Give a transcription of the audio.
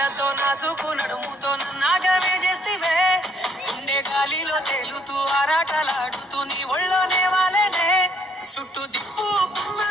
కళ్ళతో నాసుకు నడుముతో నన్నాగమే చేస్తివే గుండె గాలిలో తేలుతూ ఆరాటలాడుతూ నీ ఒళ్ళోనే వాలేనే చుట్టూ దిప్పుకున్నా